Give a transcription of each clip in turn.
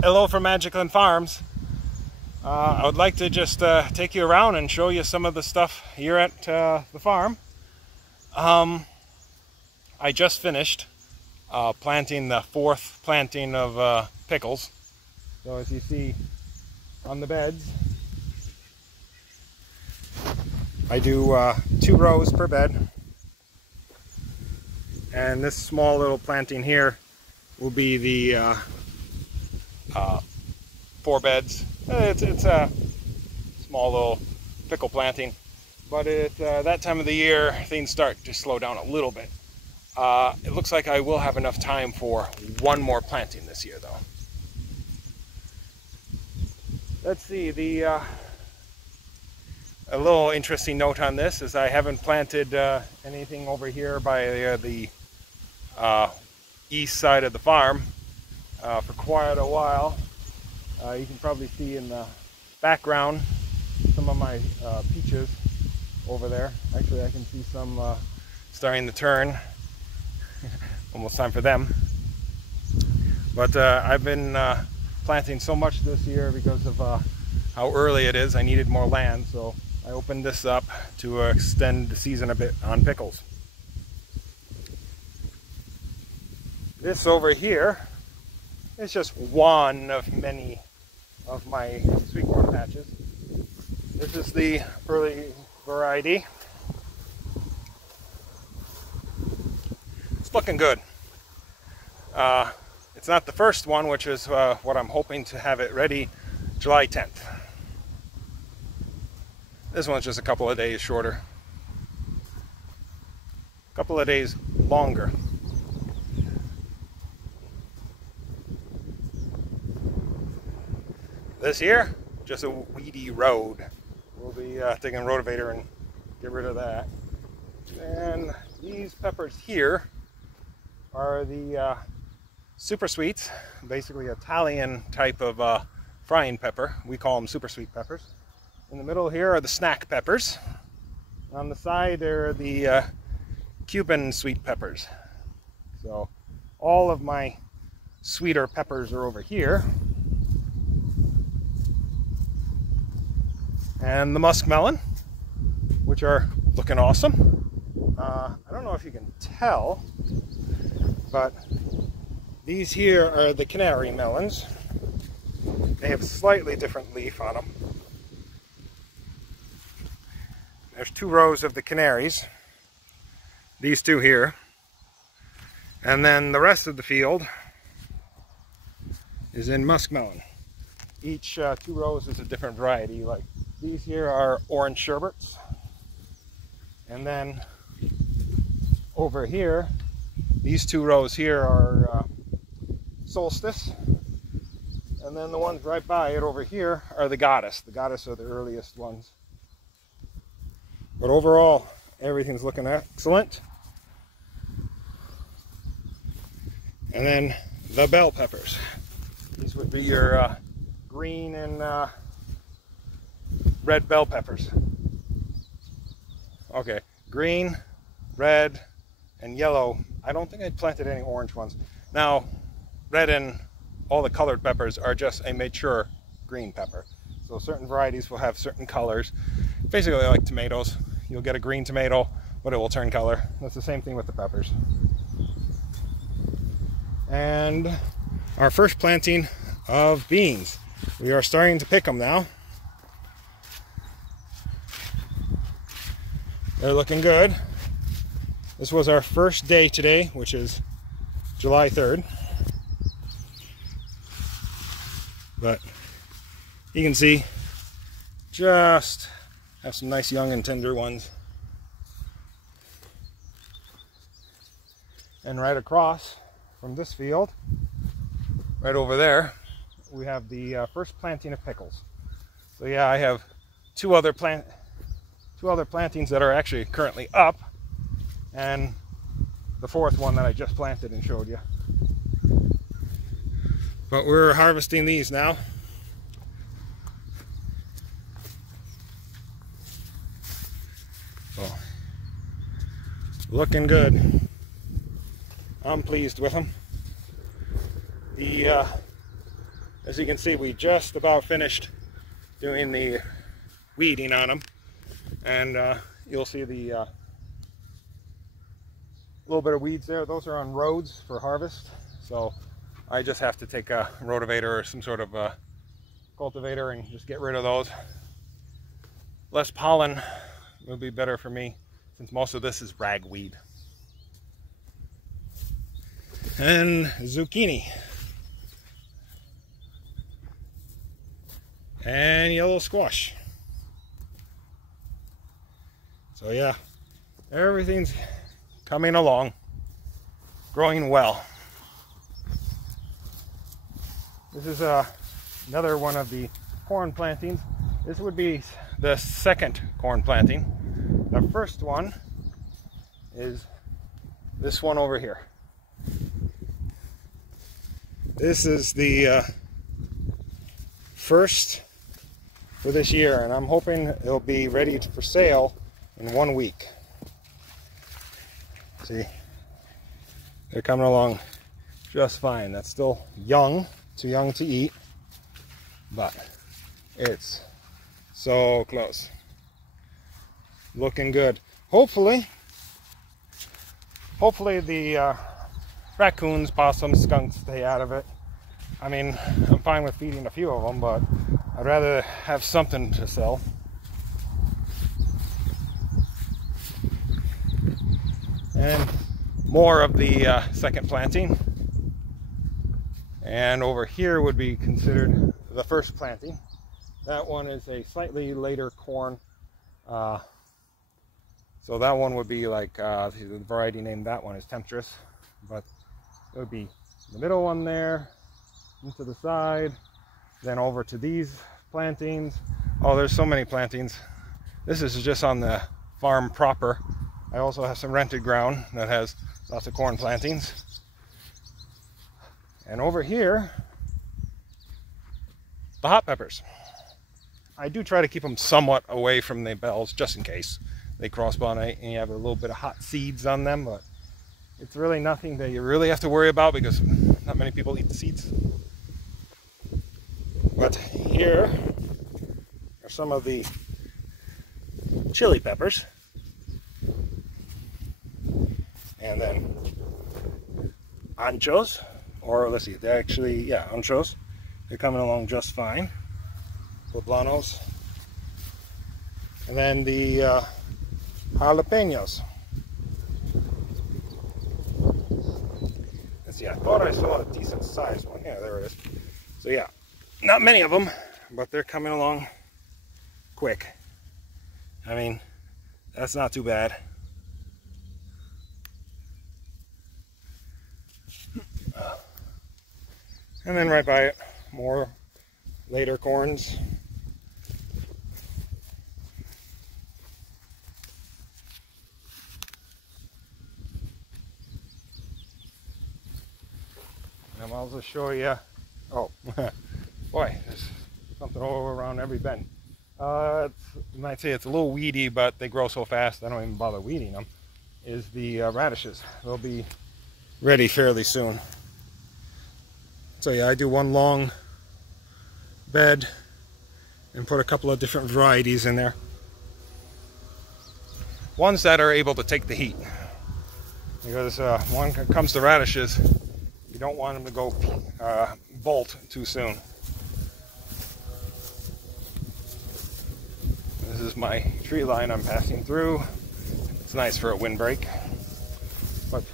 Hello from Magicland Farms. I would like to just take you around and show you some of the stuff here at the farm. I just finished planting the fourth planting of pickles. So as you see on the beds, I do 2 rows per bed. And this small little planting here will be the 4 beds. It's a small little pickle planting, but at that time of the year things start to slow down a little bit. It looks like I will have enough time for 1 more planting this year though. Let's see, a little interesting note on this is I haven't planted anything over here by the east side of the farm for quite a while. You can probably see in the background some of my peaches over there. Actually, I can see some starting to turn. Almost time for them. But I've been planting so much this year because of how early it is. I needed more land, so I opened this up to extend the season a bit on pickles. This over here is just one of many of my sweet corn patches. This is the early variety. It's looking good. It's not the first one, which is what I'm hoping to have it ready July 10th. This one's just a couple of days shorter. A couple of days longer. This here, just a weedy road. We'll be taking a rotavator and get rid of that. And these peppers here are the super sweets, basically Italian type of frying pepper. We call them super sweet peppers. In the middle here are the snack peppers. On the side there are the Cuban sweet peppers. So all of my sweeter peppers are over here. And the muskmelon, which are looking awesome. I don't know if you can tell, but these here are the canary melons. They have a slightly different leaf on them. There's 2 rows of the canaries, these 2 here, and then the rest of the field is in muskmelon. Each 2 rows is a different variety. Like these here are orange sherbets, and then over here, these 2 rows here are solstice, and then the ones right by it over here are the goddess. The goddess are the earliest ones. But overall, everything's looking excellent. And then the bell peppers. These would be your green and red bell peppers. Okay, green, red, and yellow. I don't think I planted any orange ones. Now, red and all the colored peppers are just a mature green pepper. So certain varieties will have certain colors. Basically like tomatoes. You'll get a green tomato, but it will turn color. That's the same thing with the peppers. And our first planting of beans. We are starting to pick them now. They're looking good. This was our first day today, which is July 3rd. But you can see, just have some nice young and tender ones. And right across from this field, right over there, we have the first planting of pickles. So yeah, I have 2 other plantings that are actually currently up, and the 4th one that I just planted and showed you. But we're harvesting these now. So, looking good. I'm pleased with them. As you can see, we just about finished doing the weeding on them, and you'll see the little bit of weeds there. Those are on roads for harvest, so I just have to take a rotavator or some sort of cultivator and just get rid of those. Less pollen will be better for me, since most of this is ragweed. And zucchini. And yellow squash. So yeah, everything's coming along, growing well. This is another one of the corn plantings. This would be the second corn planting. The first one is this one over here. This is the first for this year, and I'm hoping it'll be ready for sale in 1 week. See, they're coming along just fine. That's still young, too young to eat, but it's so close. Looking good. Hopefully the raccoons, possums, skunks stay out of it. I mean, I'm fine with feeding a few of them, but I'd rather have something to sell. And more of the second planting. And over here would be considered the first planting. That one is a slightly later corn. So that one would be like, the variety name that one is Temptress. But it would be the middle one there, into the side, then over to these plantings. Oh, there's so many plantings. This is just on the farm proper. I also have some rented ground that has lots of corn plantings. And over here, the hot peppers. I do try to keep them somewhat away from the bells, just in case they cross-pollinate and you have a little bit of hot seeds on them, but it's really nothing that you really have to worry about because not many people eat the seeds. But here are some of the chili peppers. And then anchos, or let's see, they're actually, yeah, anchos. They're coming along just fine. Poblanos. And then the jalapenos. Let's see, I thought I saw a decent sized one. Yeah, there it is. So yeah, not many of them, but they're coming along quick. I mean, that's not too bad. And then right by it, more later corns. And I'll also show you, oh, boy, there's something all around every bend. You might say it's a little weedy, but they grow so fast I don't even bother weeding them, is the radishes. They'll be ready fairly soon. So yeah, I do one long bed and put a couple of different varieties in there. Ones that are able to take the heat. Because when it comes to radishes, you don't want them to go bolt too soon. This is my tree line I'm passing through. It's nice for a windbreak. But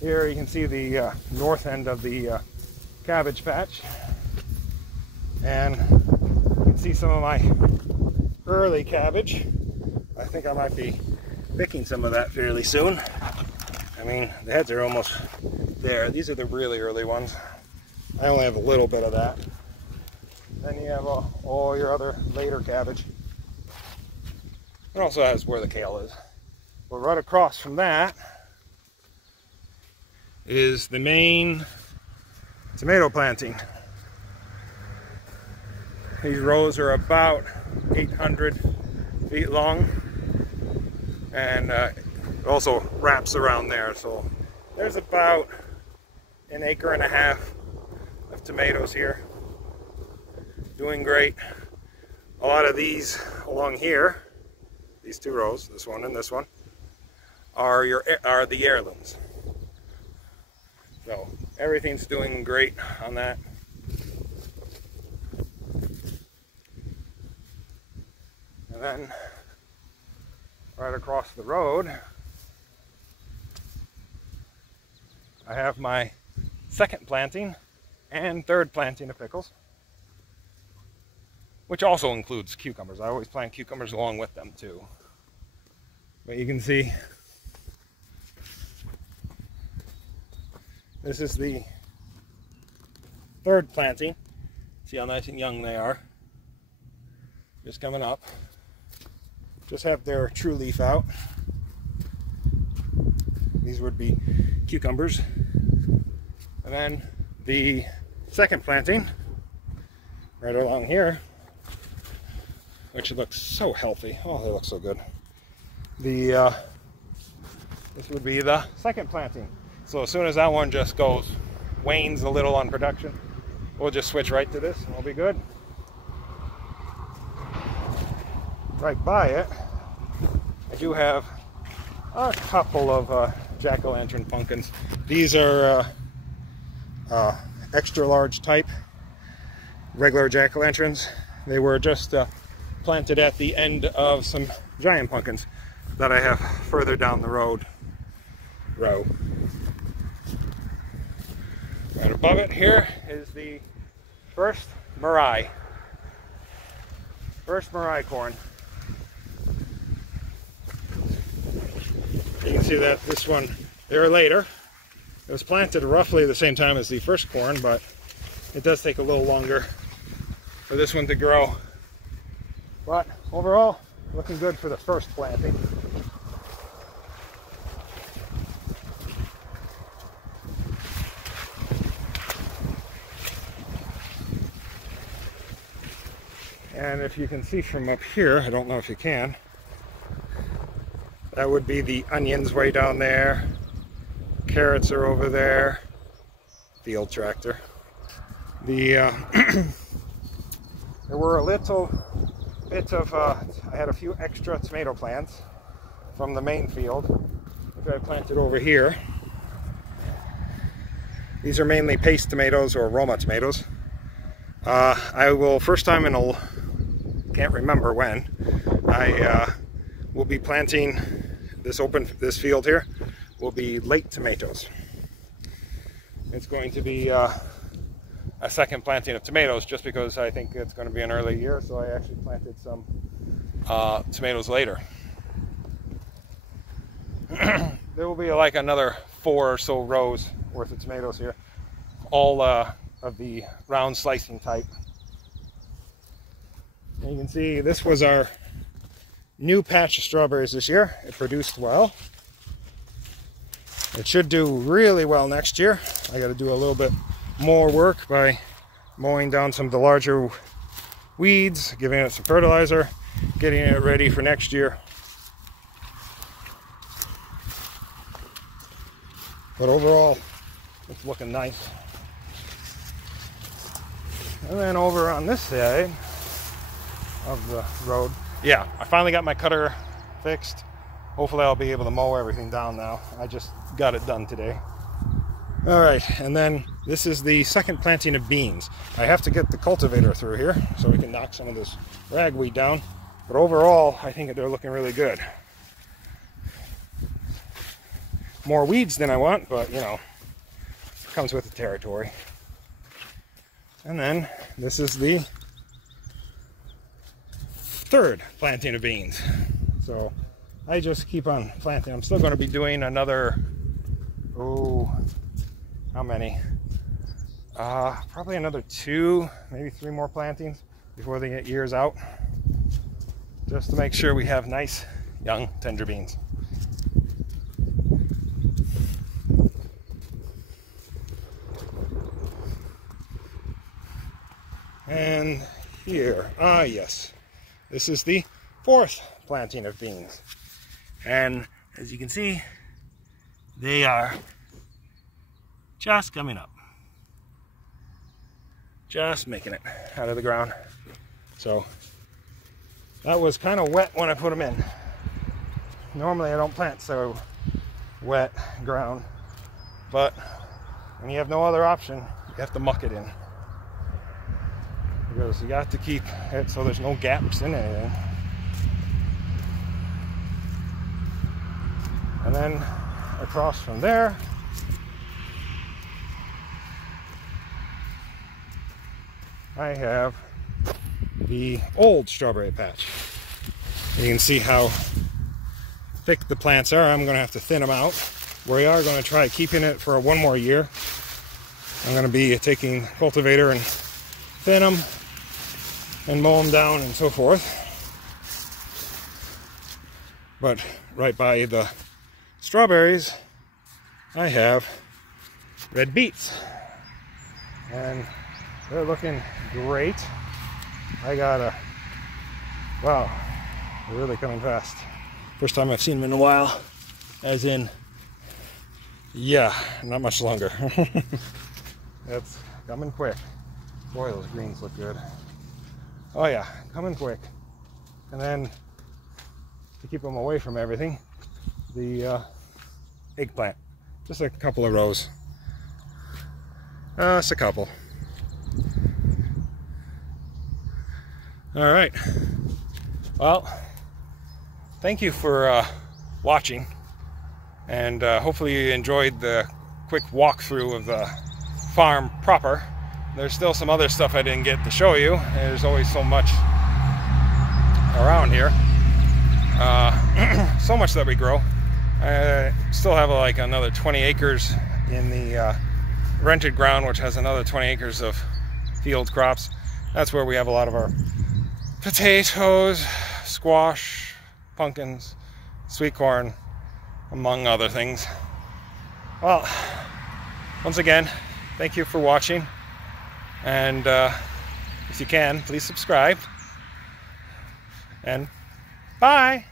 here you can see the north end of the cabbage patch, and you can see some of my early cabbage. I think I might be picking some of that fairly soon. I mean, the heads are almost there. These are the really early ones. I only have a little bit of that. Then you have all your other later cabbage. It also has where the kale is. But right across from that is the main tomato planting. These rows are about 800 feet long, and it also wraps around there. So there's about 1.5 acres of tomatoes here. doing great. A lot of these along here, these two rows, this one and this one, are the heirlooms. So everything's doing great on that. And then right across the road, I have my second planting and third planting of pickles, which also includes cucumbers. I always plant cucumbers along with them too. But you can see this is the third planting. See how nice and young they are. Just coming up. Just have their true leaf out. These would be cucumbers. And then the second planting, right along here, which looks so healthy. Oh, they look so good. This would be the second planting. So as soon as that one just wanes a little on production, we'll just switch right to this and we'll be good. Right by it, I do have a couple of jack-o'-lantern pumpkins. These are extra large type, regular jack-o'-lanterns. They were just planted at the end of some giant pumpkins that I have further down the row. Right above it here is the first Mirai corn. You can see that this one there later. It was planted roughly the same time as the first corn, but it does take a little longer for this one to grow. But overall, looking good for the first planting. And if you can see from up here, I don't know if you can, that would be the onions way down there. Carrots are over there. Field tractor. There were a little bit of, I had a few extra tomato plants from the main field, which I planted over here. These are mainly paste tomatoes or Roma tomatoes. I will, first time in a, can't remember when, I will be planting this field here will be late tomatoes. It's going to be a second planting of tomatoes just because I think it's going to be an early year, so I actually planted some tomatoes later. There will be like another 4 or so rows worth of tomatoes here, all of the round slicing type. And you can see this was our new patch of strawberries this year. It produced well. It should do really well next year. I got to do a little bit more work by mowing down some of the larger weeds, giving it some fertilizer, getting it ready for next year. But overall, it's looking nice. And then over on this side of the road, yeah, I finally got my cutter fixed. Hopefully I'll be able to mow everything down now. I just got it done today. All right, and then this is the second planting of beans. I have to get the cultivator through here so we can knock some of this ragweed down. But overall, I think they're looking really good. More weeds than I want, but you know, comes with the territory. And then this is the third planting of beans. So I just keep on planting. I'm still going to be doing another, how many? Probably another 2, maybe 3 more plantings before the year's out, just to make sure we have nice young tender beans. And here, yes, this is the 4th planting of beans. And as you can see, they are just coming up. just making it out of the ground. So that was kind of wet when I put them in. Normally I don't plant so wet ground, but when you have no other option, you have to muck it in, because you got to keep it so there's no gaps in anything. And then across from there, I have the old strawberry patch. You can see how thick the plants are. I'm going to have to thin them out. We are going to try keeping it for one more year. I'm going to be taking cultivator and thin them and mow them down and so forth. But right by the strawberries, I have red beets. And they're looking great. Wow, they're really coming fast. First time I've seen them in a while, as in, yeah, not much longer. It's coming quick. Boy, those greens look good. Oh yeah, coming quick. And then, to keep them away from everything, the eggplant. Just a couple of rows. Just a couple. All right. Well, thank you for watching, and hopefully you enjoyed the quick walkthrough of the farm proper. There's still some other stuff I didn't get to show you. There's always so much around here. So much that we grow. I still have like another 20 acres in the rented ground, which has another 20 acres of field crops. That's where we have a lot of our potatoes, squash, pumpkins, sweet corn, among other things. Well, once again, thank you for watching, and if you can, please subscribe, and bye!